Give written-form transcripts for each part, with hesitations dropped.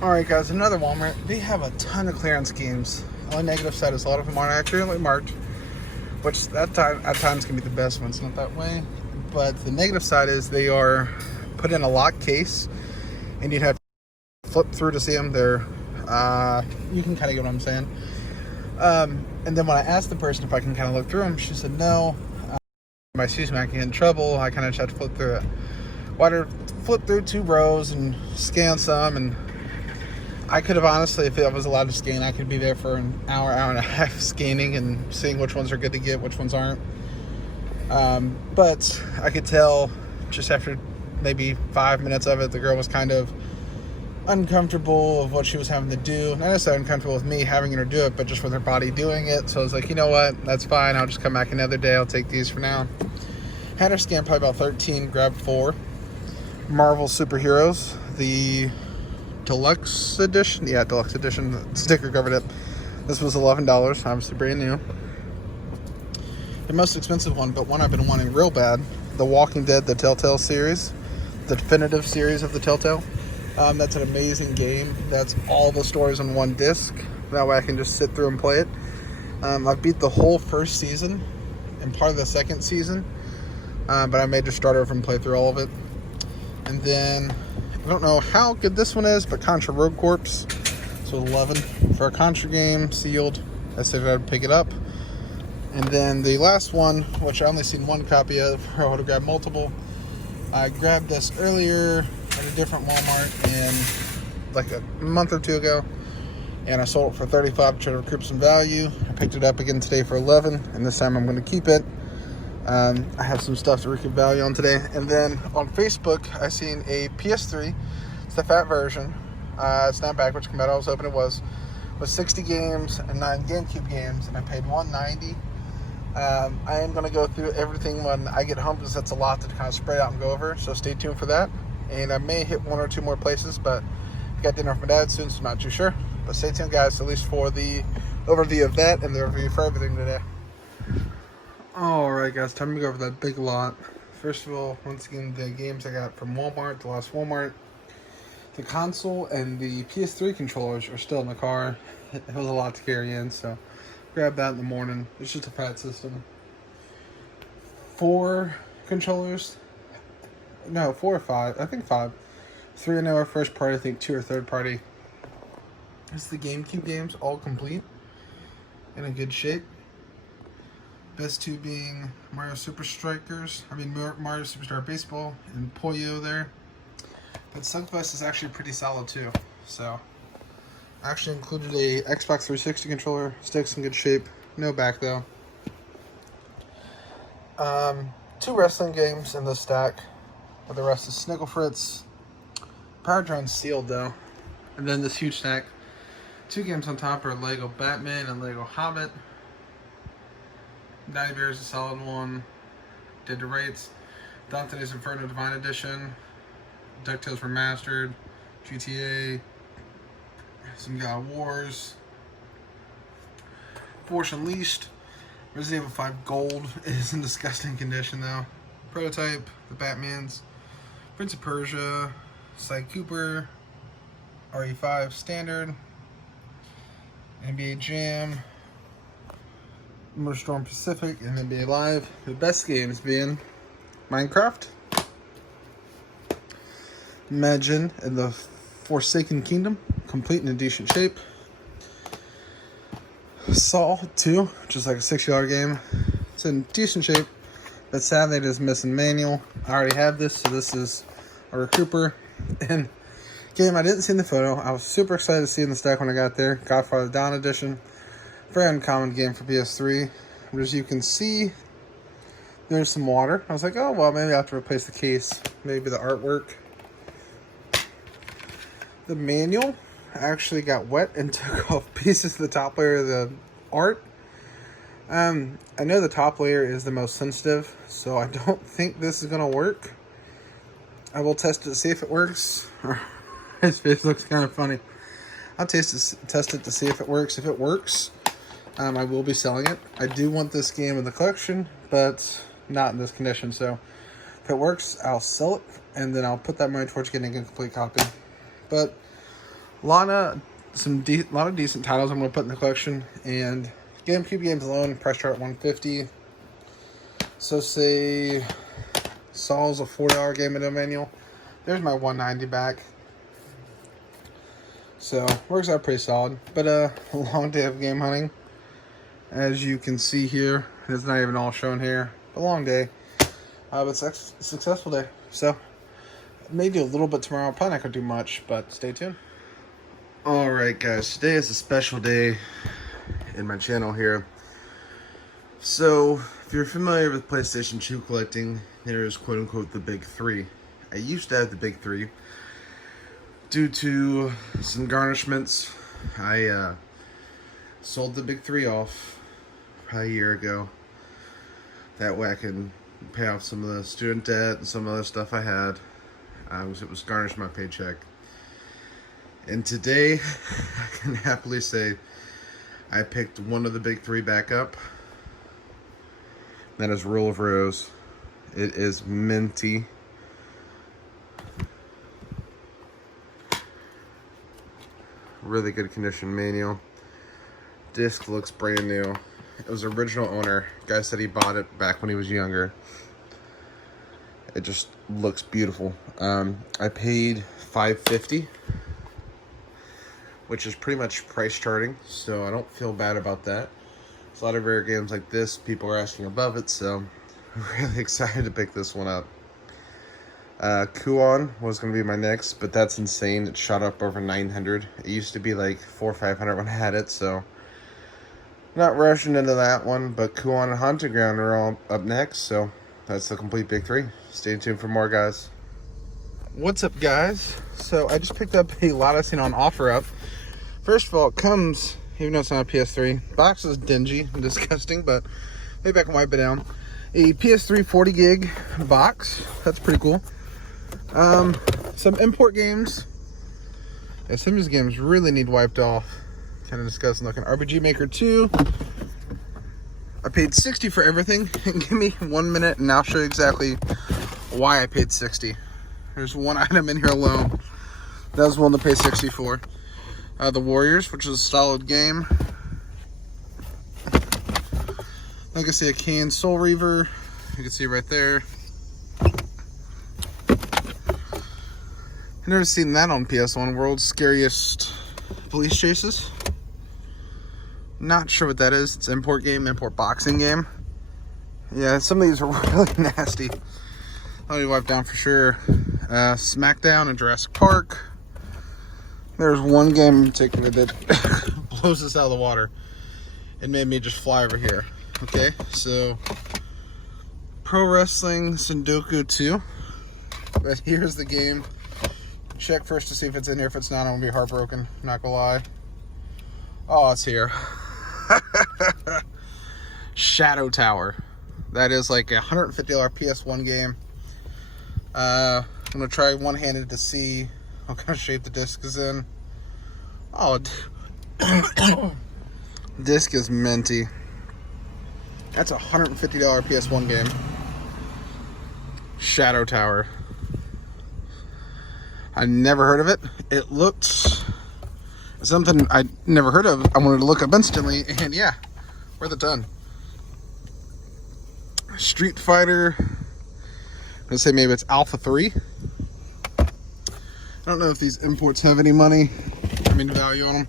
Alright guys, another Walmart. They have a ton of clearance games. The only negative side is a lot of them aren't accurately marked, which at times can be the best when it's not that way. But the negative side is they are put in a locked case, and you'd have to flip through to see them. You can kind of get what I'm saying. And then when I asked the person if I can kind of look through them, she said no. Excuse me, I can get in trouble. I kind of just have to flip through it. Why to flip through 2 rows and scan some, and I could have honestly, if I was allowed to scan, I could be there for an hour and a half scanning and seeing which ones are good to get, which ones aren't. But I could tell just after maybe 5 minutes of it, the girl was kind of uncomfortable of what she was having to do. Not necessarily uncomfortable with me having her do it, but just with her body doing it. So I was like, you know what, that's fine. I'll just come back another day. I'll take these for now. Had her scan probably about 13, grabbed 4. Marvel superheroes, the deluxe edition. Yeah, deluxe edition. The sticker covered it. This was $11, obviously brand new. The most expensive one, but one I've been wanting real bad, The Walking Dead, the Telltale series, the definitive series of the Telltale. That's an amazing game. That's all the stories on one disc. That way I can just sit through and play it. I've beat the whole first season and part of the second season, but I may just start over and play through all of it. And then I don't know how good this one is, but Contra Rogue Corps. So 11 for a Contra game, sealed. I said I'd pick it up. And then the last one, which I only seen one copy of, I would have grabbed multiple. I grabbed this earlier at a different Walmart like a month or 2 ago, and I sold it for $35 to try to recoup some value. I picked it up again today for $11, and this time I'm going to keep it. I have some stuff to recoup value on today. And then on Facebook, I seen a PS3. It's the fat version. It's not backwards compatible. I was hoping it was. With 60 games and 9 GameCube games, and I paid $190. I am going to go through everything when I get home, because that's a lot to kind of spread out and go over. So stay tuned for that. And I may hit 1 or 2 more places, but I got dinner with my dad soon, so I'm not too sure. But stay tuned, guys, at least for the overview of that and the review for everything today. Alright guys, time to go over that big lot. First of all, once again, the games I got from Walmart, the last Walmart. The console and the PS3 controllers are still in the car. It was a lot to carry in, so grab that in the morning. It's just a fat system. 4 controllers. No, 4 or 5. I think 5. 3 I know are first party, I think 2 are third party. It's the GameCube games, all complete. In a good shape. Best 2 being Mario Superstar Baseball and Puyo there. But Sunquest is actually pretty solid too. So, I actually included a Xbox 360 controller. Stick's in good shape. No back though. 2 wrestling games in this stack. But the rest is Snickle Fritz. Power Drone's sealed though. And then this huge stack. 2 games on top are Lego Batman and Lego Hobbit. 90 Bear is a solid one. Dead to Rights. Dante's Inferno Divine Edition. DuckTales Remastered. GTA. Some God of Wars. Force Unleashed. Resident Evil 5 Gold is in disgusting condition though. Prototype. The Batmans. Prince of Persia. Sly Cooper. RE5 Standard. NBA Jam. Motorstorm Pacific, and NBA Live. The best games being Minecraft, Imagine, and the Forsaken Kingdom, complete and in decent shape. Saw 2, which is like a $60 game. It's in decent shape, but sadly it is missing manual. I already have this, so this is a recouper. And game I didn't see in the photo. I was super excited to see in the stack when I got there. Godfather Dawn Edition. Very uncommon game for PS3. But as you can see, there's some water. I was like, oh, well, maybe I have to replace the case. Maybe the artwork. The manual actually got wet and took off pieces of the top layer of the art. I know the top layer is the most sensitive, so I don't think this is going to work. I will test it to see if it works. His face looks kind of funny. I'll test it to see if it works. If it works, I will be selling it. I do want this game in the collection, but not in this condition. So if it works, I'll sell it, and then I'll put that money towards getting a complete copy. But lot of decent titles I'm gonna put in the collection, and GameCube games alone, price chart 150. So say Saul's a $40 game in a manual. There's my 190 back. So works out pretty solid. But a long day of game hunting. As you can see here, it's not even all shown here. A long day, but successful day. So maybe a little bit tomorrow. Probably not gonna do much, but stay tuned. All right, guys. Today is a special day in my channel here. So if you're familiar with PlayStation 2 collecting, there is quote unquote the big three. I used to have the big three. Due to some garnishments, I sold the big three off probably a year ago. That way I can pay off some of the student debt and some other stuff I had. It was garnished my paycheck. And today, I can happily say I picked one of the big three back up. That is Rule of Rose. It is minty. Really good condition manual. Disc looks brand new. It was original owner. Guy said he bought it back when he was younger. It just looks beautiful. I paid $550, which is pretty much price charting, so I don't feel bad about that. There's a lot of rare games like this. People are asking above it, so I'm really excited to pick this one up. Kuon was going to be my next, but that's insane. It shot up over 900. It used to be like 400 or 500 when I had it, so not rushing into that one. But Kuon and Haunted Ground are all up next, so that's the complete big three. Stay tuned for more, guys. What's up, guys? So I just picked up a Lotusine on OfferUp. First of all, it comes, even though it's not a PS3, box is dingy and disgusting, but maybe I can wipe it down. A PS3 40 gig box. That's pretty cool. Some import games. Yeah, some of these games really need wiped off. Kind of disgusting looking. RPG Maker 2. I paid $60 for everything. Give me 1 minute and I'll show you exactly why I paid $60. There's one item in here alone that I was willing to pay $60 for. The Warriors, which is a solid game. Legacy of Kain Soul Reaver. You can see right there. I've never seen that on PS1. World's Scariest Police Chases. Not sure what that is. It's an import game, import boxing game. Yeah, some of these are really nasty. I'll need to wipe down for sure. Smackdown and Jurassic Park. There's one game in particular that blows us out of the water. It made me just fly over here. Okay, so Pro Wrestling Sudoku 2. But here's the game. Check first to see if it's in here. If it's not, I'm gonna be heartbroken. Not gonna lie. Oh, it's here. Shadow Tower. That is like a $150 PS1 game. I'm gonna try one-handed to see what kind of shape the disc is in. Oh, disc is minty. That's a $150 PS1 game. Shadow Tower. I never heard of it. It looked something I never heard of. I wanted to look up instantly, and yeah, we're done. Street Fighter. I'm gonna say maybe it's Alpha 3. I don't know if these imports have any money. I mean, value on them.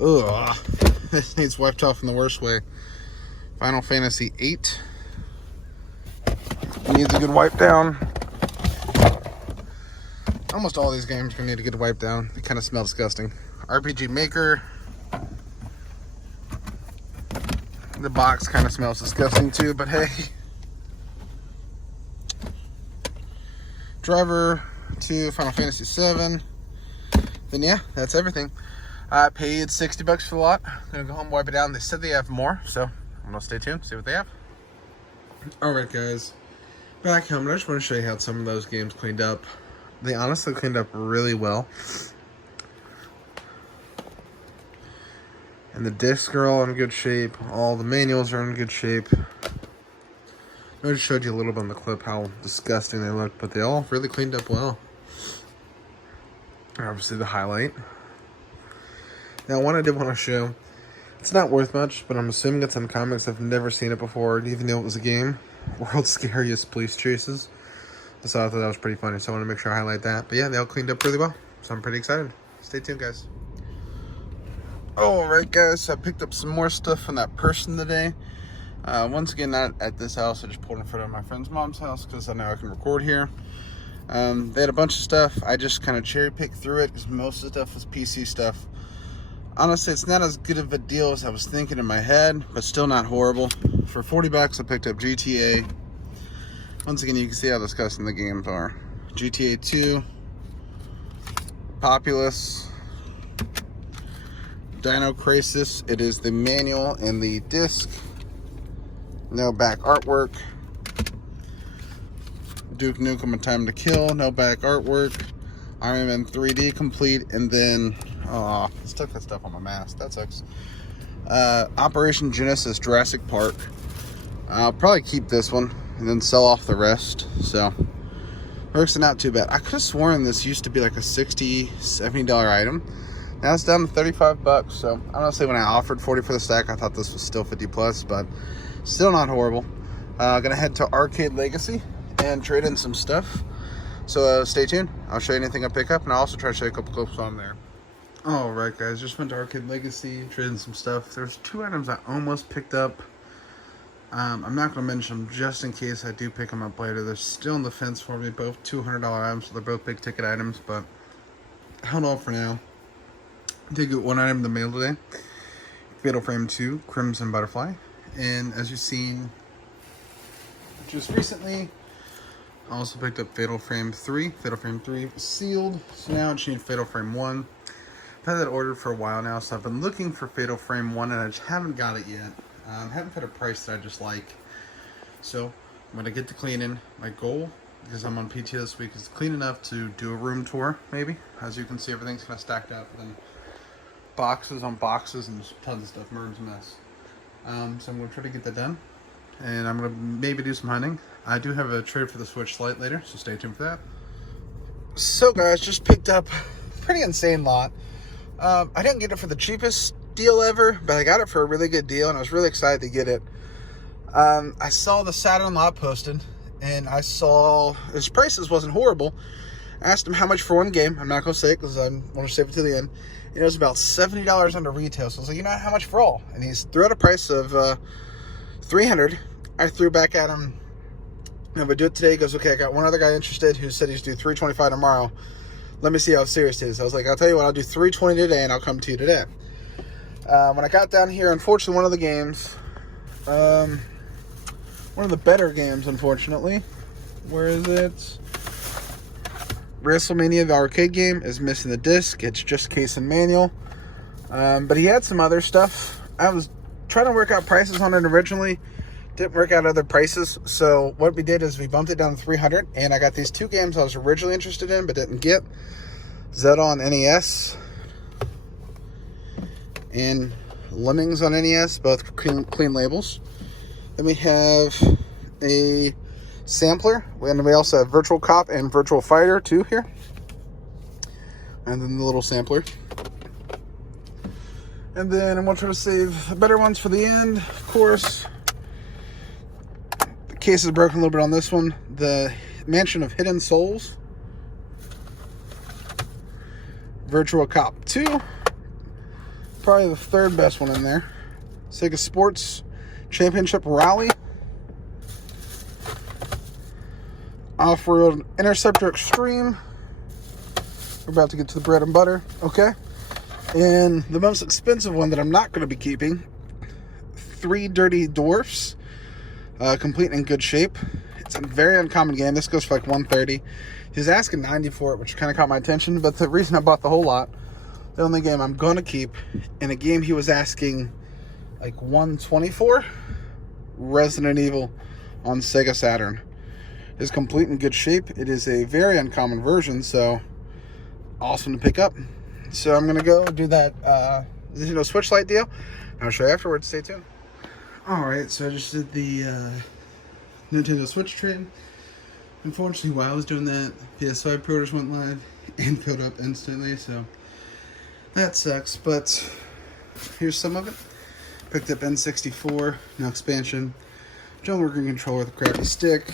Ugh. This needs wiped off in the worst way. Final Fantasy 8. Needs a good wipe down. Almost all these games are gonna need a good wipe down. They kind of smell disgusting. RPG Maker. The box kind of smells disgusting too, but hey. Driver to Final Fantasy 7. Then yeah, that's everything. I paid $60 for the lot. I'm gonna go home, wipe it down. They said they have more, so I'm gonna stay tuned, see what they have. Alright guys, back home, I just want to show you how some of those games cleaned up. They honestly cleaned up really well. And the discs are all in good shape. All the manuals are in good shape. I just showed you a little bit in the clip how disgusting they look, but they all really cleaned up well. Obviously the highlight, Now, one I did want to show, it's not worth much, but I'm assuming it's on comics. I've never seen it before, even though it was a game. World's Scariest Police Chases. So I thought that was pretty funny, so I want to make sure I highlight that. But yeah, they all cleaned up really well, so I'm pretty excited. Stay tuned, guys. Alright, guys, so I picked up some more stuff from that person today. Once again, not at this house. I just pulled in front of my friend's mom's house because I know I can record here. They had a bunch of stuff. I just kind of cherry picked through it because most of the stuff was PC stuff. Honestly, it's not as good of a deal as I was thinking in my head, but still not horrible. For 40 bucks, I picked up GTA. Once again, you can see how disgusting the games are. GTA 2, Populous, Dino Crisis. It is the manual and the disc. No back artwork. Duke Nukem: A Time to Kill. No back artwork. Iron Man 3D complete. And then, oh, stuck that stuff on my mask. That sucks. Operation Genesis Jurassic Park. I'll probably keep this one and then sell off the rest. So, works not too bad. I could have sworn this used to be like a $60, $70 item. Now it's down to 35 bucks. So, honestly, when I offered 40 for the stack, I thought this was still 50 plus, but still not horrible. Gonna head to Arcade Legacy and trade in some stuff. So, stay tuned. I'll show you anything I pick up, and I'll also try to show you a couple clips on there. Alright, guys, just went to Arcade Legacy, traded in some stuff. There's 2 items I almost picked up. I'm not going to mention them just in case I do pick them up later. They're still on the fence for me, both $200 items, so they're both big ticket items, but held off for now. I did get one item in the mail today. Fatal Frame 2, Crimson Butterfly. And as you've seen just recently, I also picked up Fatal Frame 3. Fatal Frame 3 was sealed, so now I just need Fatal Frame 1. I've had that ordered for a while now, so I've been looking for Fatal Frame 1, and I just haven't got it yet. Haven't found a price that I just like. So, I'm going to get to cleaning. My goal, because I'm on PTO this week, is clean enough to do a room tour, maybe. As you can see, everything's kind of stacked up. And boxes on boxes and just tons of stuff. Murder's a mess. So I'm going to try to get that done. And I'm going to maybe do some hunting. I do have a trade for the Switch Lite later, so stay tuned for that. So, guys, just picked up a pretty insane lot. I didn't get it for the cheapest deal ever, but I got it for a really good deal, and I was really excited to get it. I saw the Saturn lot posted, and I saw his prices wasn't horrible. I asked him how much for one game. I'm not going to say it because I want to save it to the end. And it was about $70 under retail, so I was like, you know, how much for all? And he threw out a price of $300. I threw back at him, and if I do it today, he goes, okay, I got one other guy interested who said he's due $325 tomorrow. Let me see how serious it is. I was like, I'll tell you what, I'll do $320 today, and I'll come to you today. When I got down here, unfortunately, one of the games, one of the better games, unfortunately, where is it? WrestleMania, the arcade game, is missing the disc. It's just case and manual. But he had some other stuff. I was trying to work out prices on it originally. Didn't work out other prices. So what we did is we bumped it down to $300. And I got these 2 games I was originally interested in but didn't get. Zelda on NES. And Lemmings on NES. Both clean labels. Then we have a sampler, and we also have Virtual Cop and Virtual Fighter 2 here, and then the little sampler. And then I'm going to try to save the better ones for the end, of course. The case is broken a little bit on this one. The Mansion of Hidden Souls, Virtual Cop 2, probably the 3rd best one in there. Sega Sports Championship Rally, Off-Road Interceptor Extreme. We're about to get to the bread and butter. Okay. And the most expensive one that I'm not going to be keeping, 3 Dirty Dwarfs. Complete and in good shape. It's a very uncommon game. This goes for like $130. He's asking $90 for it, which kind of caught my attention. But the reason I bought the whole lot, the only game I'm going to keep, in a game he was asking like $120 for, Resident Evil on Sega Saturn. Is complete in good shape. It is a very uncommon version, so awesome to pick up. So I'm gonna go do that Nintendo Switch Lite deal. I'll show you afterwards. Stay tuned. Alright, so I just did the Nintendo Switch trade. Unfortunately, while I was doing that, PS5 pre-orders went live and filled up instantly, so That sucks, but here's some of it. Picked up N64, no expansion. Jungle Green controller with a crappy stick.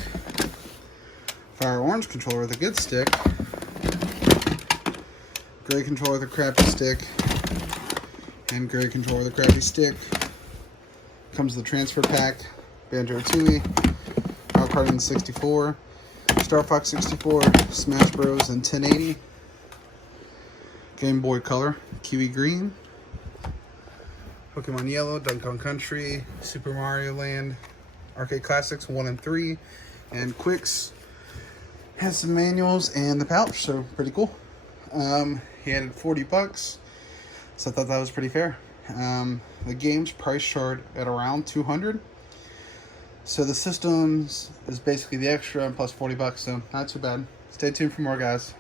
Fire Orange controller with a good stick. Gray controller with a crappy stick. And gray controller with a crappy stick. Comes with the transfer pack. Banjo-Tooie. Mario Kart N64. Star Fox 64. Smash Bros. And 1080. Game Boy Color. Kiwi Green. Pokemon Yellow. Donkey Kong Country. Super Mario Land. Arcade Classics 1 and 3. And Quicks. Has some manuals and the pouch, so pretty cool. He added $40, so I thought that was pretty fair. The game's price chart at around $200. So the systems is basically the extra and plus $40, so not too bad. Stay tuned for more, guys.